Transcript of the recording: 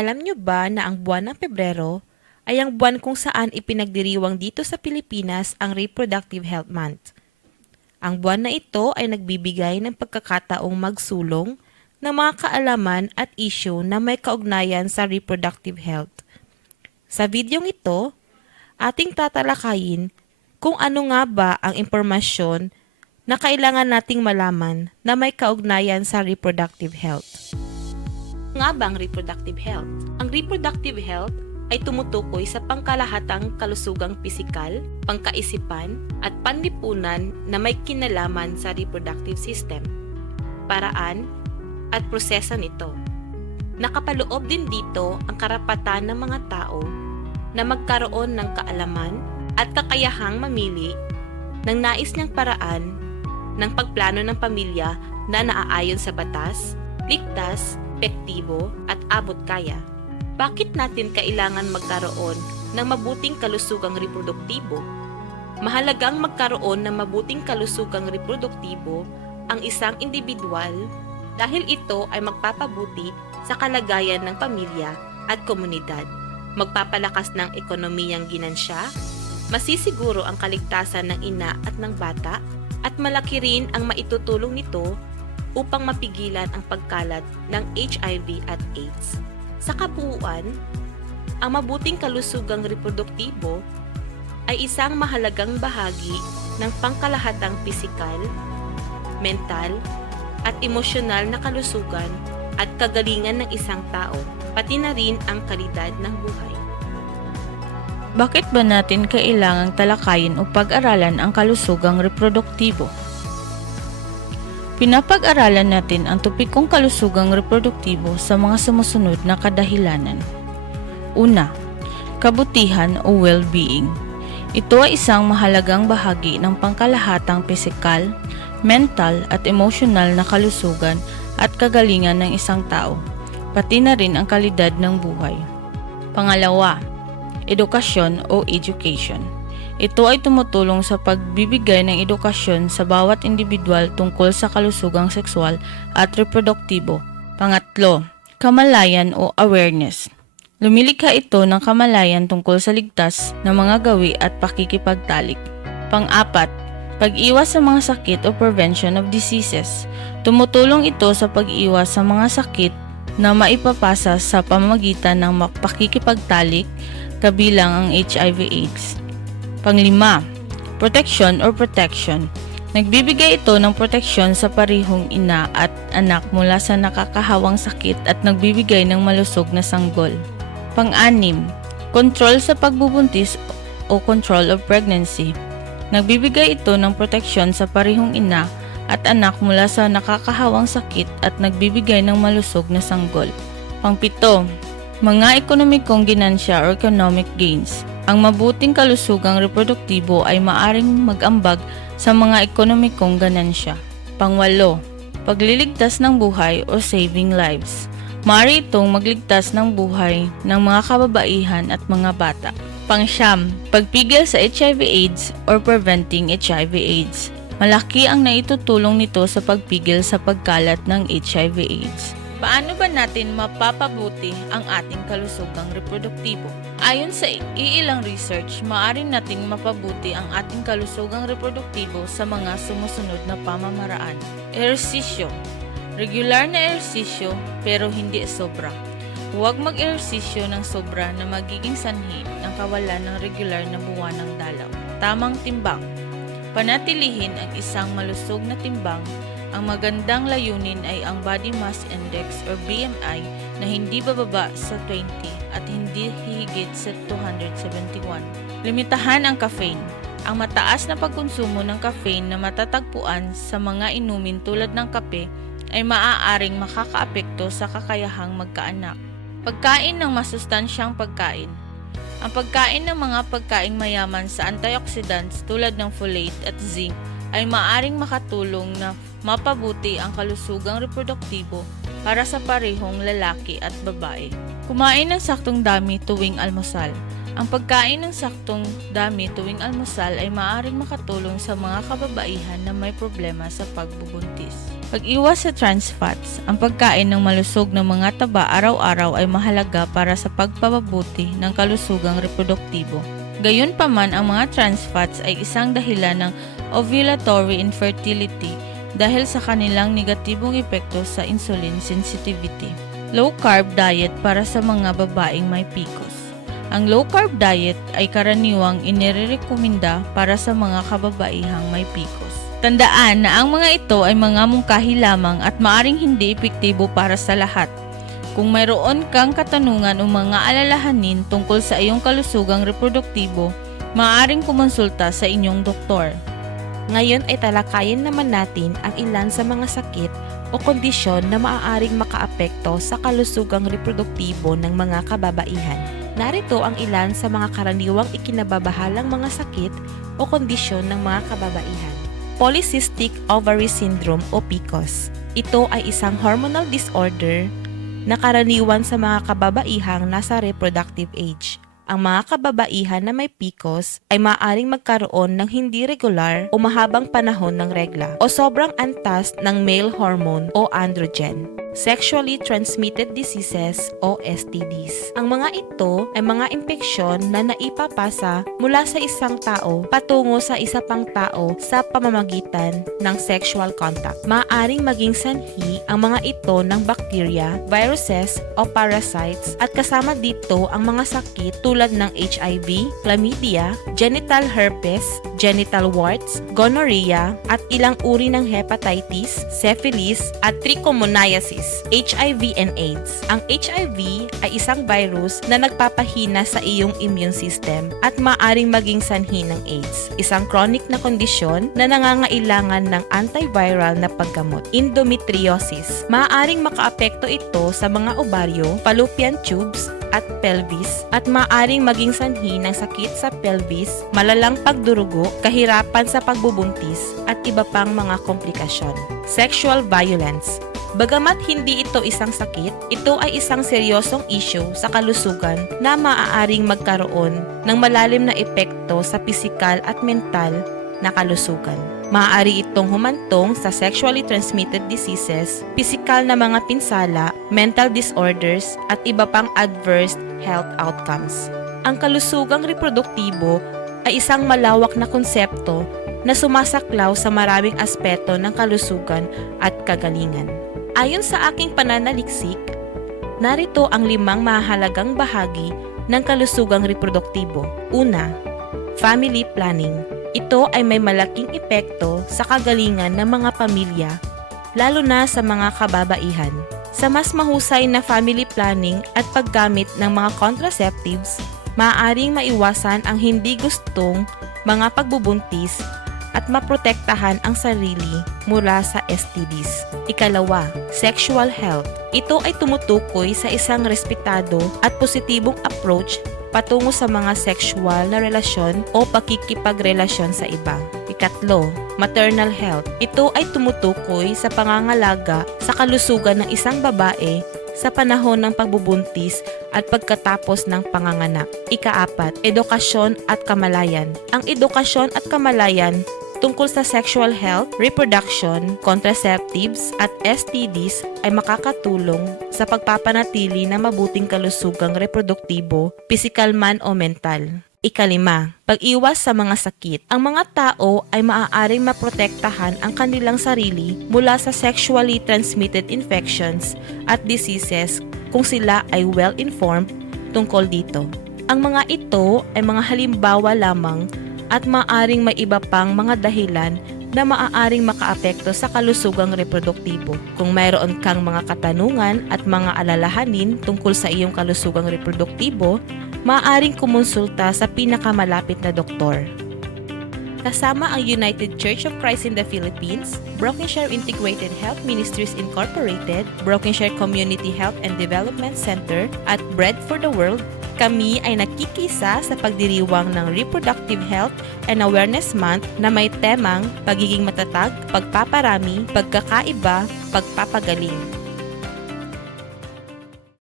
Alam nyo ba na ang buwan ng Pebrero ay ang buwan kung saan ipinagdiriwang dito sa Pilipinas ang Reproductive Health Month? Ang buwan na ito ay nagbibigay ng pagkakataong magsulong ng mga kaalaman at issue na may kaugnayan sa reproductive health. Sa videong ito, ating tatalakayin kung ano nga ba ang impormasyon na kailangan nating malaman na may kaugnayan sa reproductive health. Ano nga ba ang reproductive health? Ang reproductive health ay tumutukoy sa pangkalahatang kalusugang pisikal, pangkaisipan, at panlipunan na may kinalaman sa reproductive system, paraan, at proseso nito. Nakapaloob din dito ang karapatan ng mga tao na magkaroon ng kaalaman at kakayahang mamili ng nais niyang paraan ng pagplano ng pamilya na naaayon sa batas, ligtas, epektibo, at abot-kaya. Bakit natin kailangan magkaroon ng mabuting kalusugang reproduktibo? Mahalagang magkaroon ng mabuting kalusugang reproduktibo ang isang individual dahil ito ay magpapabuti sa kalagayan ng pamilya at komunidad, magpapalakas ng ekonomiyang ginansya, masisiguro ang kaligtasan ng ina at ng bata, at malaki rin ang maitutulong nito upang mapigilan ang pagkalat ng HIV at AIDS. Sa kabuuan, ang mabuting kalusugang reproduktibo ay isang mahalagang bahagi ng pangkalahatang pisikal, mental, at emosyonal na kalusugan at kagalingan ng isang tao, pati na rin ang kalidad ng buhay. Bakit ba natin kailangang talakayin o pag-aralan ang kalusugang reproduktibo? Pinapag-aralan natin ang topikong kalusugang reproduktibo sa mga sumusunod na kadahilanan. Una, kabutihan o well-being. Ito ay isang mahalagang bahagi ng pangkalahatang pisikal, mental at emosyonal na kalusugan at kagalingan ng isang tao, pati na rin ang kalidad ng buhay. Pangalawa, edukasyon o education. Ito ay tumutulong sa pagbibigay ng edukasyon sa bawat individual tungkol sa kalusugang sexual at reproduktibo. Pangatlo, kamalayan o awareness. Lumilikha ito ng kamalayan tungkol sa ligtas na mga gawi at pakikipagtalik. Pang-apat, pag-iwas sa mga sakit o prevention of diseases. Tumutulong ito sa pag-iwas sa mga sakit na maipapasa sa pamamagitan ng pakikipagtalik, kabilang ang HIV/AIDS. Panglima, protection or protection. Nagbibigay ito ng proteksyon sa parehong ina at anak mula sa nakakahawang sakit at nagbibigay ng malusog na sanggol. Pang-anim, control sa pagbubuntis o control of pregnancy. Nagbibigay ito ng proteksyon sa parehong ina at anak mula sa nakakahawang sakit at nagbibigay ng malusog na sanggol. Pang-pito, mga ekonomikong ginansya or economic gains. Ang mabuting kalusugang reproduktibo ay maaring mag-ambag sa mga ekonomikong ganansya. Pangwalo, pagliligtas ng buhay o saving lives. Maaari itong magligtas ng buhay ng mga kababaihan at mga bata. Pangsyam, pagpigil sa HIV/AIDS or preventing HIV/AIDS. Malaki ang naitutulong nito sa pagpigil sa pagkalat ng HIV/AIDS. Paano ba natin mapapabuti ang ating kalusugang reproduktibo? Ayon sa iilang research, maaari nating mapabuti ang ating kalusugang reproduktibo sa mga sumusunod na pamamaraan. Ehersisyo. Regular na ehersisyo pero hindi sobra. Huwag mag-ehersisyo ng sobra na magiging sanhi ng kawalan ng regular na buwan ng dalaw. Tamang timbang. Panatilihin ang isang malusog na timbang. Ang magandang layunin ay ang body mass index or BMI na hindi bababa sa 20 at hindi hihigit sa 271. Limitahan ang caffeine. Ang mataas na pagkonsumo ng caffeine na matatagpuan sa mga inumin tulad ng kape ay maaaring makakaapekto sa kakayahang magkaanak. Pagkain ng masustansyang pagkain. Ang pagkain ng mga pagkaing mayaman sa antioxidants tulad ng folate at zinc ay maaaring makatulong na mapabuti ang kalusugang reproduktibo para sa parehong lalaki at babae. Kumain ng saktong dami tuwing almusal. Ang pagkain ng saktong dami tuwing almusal ay maaaring makatulong sa mga kababaihan na may problema sa pagbubuntis. Pag-iwas sa trans fats, ang pagkain ng malusog na mga taba araw-araw ay mahalaga para sa pagpapabuti ng kalusugang reproduktibo. Gayunpaman, ang mga trans fats ay isang dahilan ng ovulatory infertility dahil sa kanilang negatibong epekto sa insulin sensitivity. Low-carb diet para sa mga babaeng may PCOS. Ang low-carb diet ay karaniwang inirekomenda para sa mga kababaihang may PCOS. Tandaan na ang mga ito ay mga mungkahi lamang at maaring hindi epektibo para sa lahat. Kung mayroon kang katanungan o mga alalahanin tungkol sa iyong kalusugang reproduktibo, maaaring kumonsulta sa inyong doktor. Ngayon ay talakayin naman natin ang ilan sa mga sakit o kondisyon na maaaring makaapekto sa kalusugang reproduktibo ng mga kababaihan. Narito ang ilan sa mga karaniwang ikinababahalang mga sakit o kondisyon ng mga kababaihan. Polycystic Ovary Syndrome o PCOS. Ito ay isang hormonal disorder na karaniwan sa mga kababaihang nasa reproductive age. Ang mga kababaihan na may PCOS ay maaaring magkaroon ng hindi regular o mahabang panahon ng regla o sobrang antas ng male hormone o androgen. Sexually transmitted diseases o STDs. Ang mga ito ay mga impeksyon na naipapasa mula sa isang tao patungo sa isa pang tao sa pamamagitan ng sexual contact. Maaaring maging sanhi ang mga ito ng bacteria, viruses o parasites at kasama dito ang mga sakit tulad ng HIV, chlamydia, genital herpes, genital warts, gonorrhea at ilang uri ng hepatitis, syphilis at trichomoniasis. HIV and AIDS. Ang HIV ay isang virus na nagpapahina sa iyong immune system at maaring maging sanhi ng AIDS, isang chronic na kondisyon na nangangailangan ng antiviral na paggamot. Endometriosis. Maaring makaapekto ito sa mga ovaryo, fallopian tubes, at pelvis at maaring maging sanhi ng sakit sa pelvis, malalang pagdurugo, kahirapan sa pagbubuntis at iba pang mga komplikasyon. Sexual violence. Bagamat hindi ito isang sakit, ito ay isang seryosong issue sa kalusugan na maaaring magkaroon ng malalim na epekto sa pisikal at mental na kalusugan. Maaari itong humantong sa sexually transmitted diseases, pisikal na mga pinsala, mental disorders, at iba pang adverse health outcomes. Ang kalusugang reproduktibo ay isang malawak na konsepto na sumasaklaw sa maraming aspeto ng kalusugan at kagalingan. Ayon sa aking pananaliksik, narito ang 5 mahalagang bahagi ng kalusugang reproduktibo. Una, family planning. Ito ay may malaking epekto sa kagalingan ng mga pamilya, lalo na sa mga kababaihan. Sa mas mahusay na family planning at paggamit ng mga contraceptives, maaaring maiwasan ang hindi gustong mga pagbubuntis at maprotektahan ang sarili mula sa STDs. Ikalawa, sexual health. Ito ay tumutukoy sa isang respetado at positibong approach patungo sa mga sexual na relasyon o pakikipagrelasyon sa iba. Ikatlo, maternal health. Ito ay tumutukoy sa pangangalaga sa kalusugan ng isang babae sa panahon ng pagbubuntis at pagkatapos ng panganganak. Ikaapat, edukasyon at kamalayan. Ang edukasyon at kamalayan tungkol sa sexual health, reproduction, contraceptives at STDs ay makakatulong sa pagpapanatili ng mabuting kalusugang reproduktibo, pisikal man o mental. Ikalima, pag-iwas sa mga sakit. Ang mga tao ay maaaring maprotektahan ang kanilang sarili mula sa sexually transmitted infections at diseases kung sila ay well-informed tungkol dito. Ang mga ito ay mga halimbawa lamang at maaaring may iba pang mga dahilan na maaaring makaapekto sa kalusugang reproduktibo. Kung mayroon kang mga katanungan at mga alalahanin tungkol sa iyong kalusugang reproduktibo, maaaring kumonsulta sa pinakamalapit na doktor. Kasama ang United Church of Christ in the Philippines, Brokenshire Integrated Health Ministries Incorporated, Brokenshire Community Health and Development Center at Bread for the World, kami ay nakikisa sa pagdiriwang ng Reproductive Health and Awareness Month na may temang pagiging matatag, pagpaparami, pagkakaiba, pagpapagaling.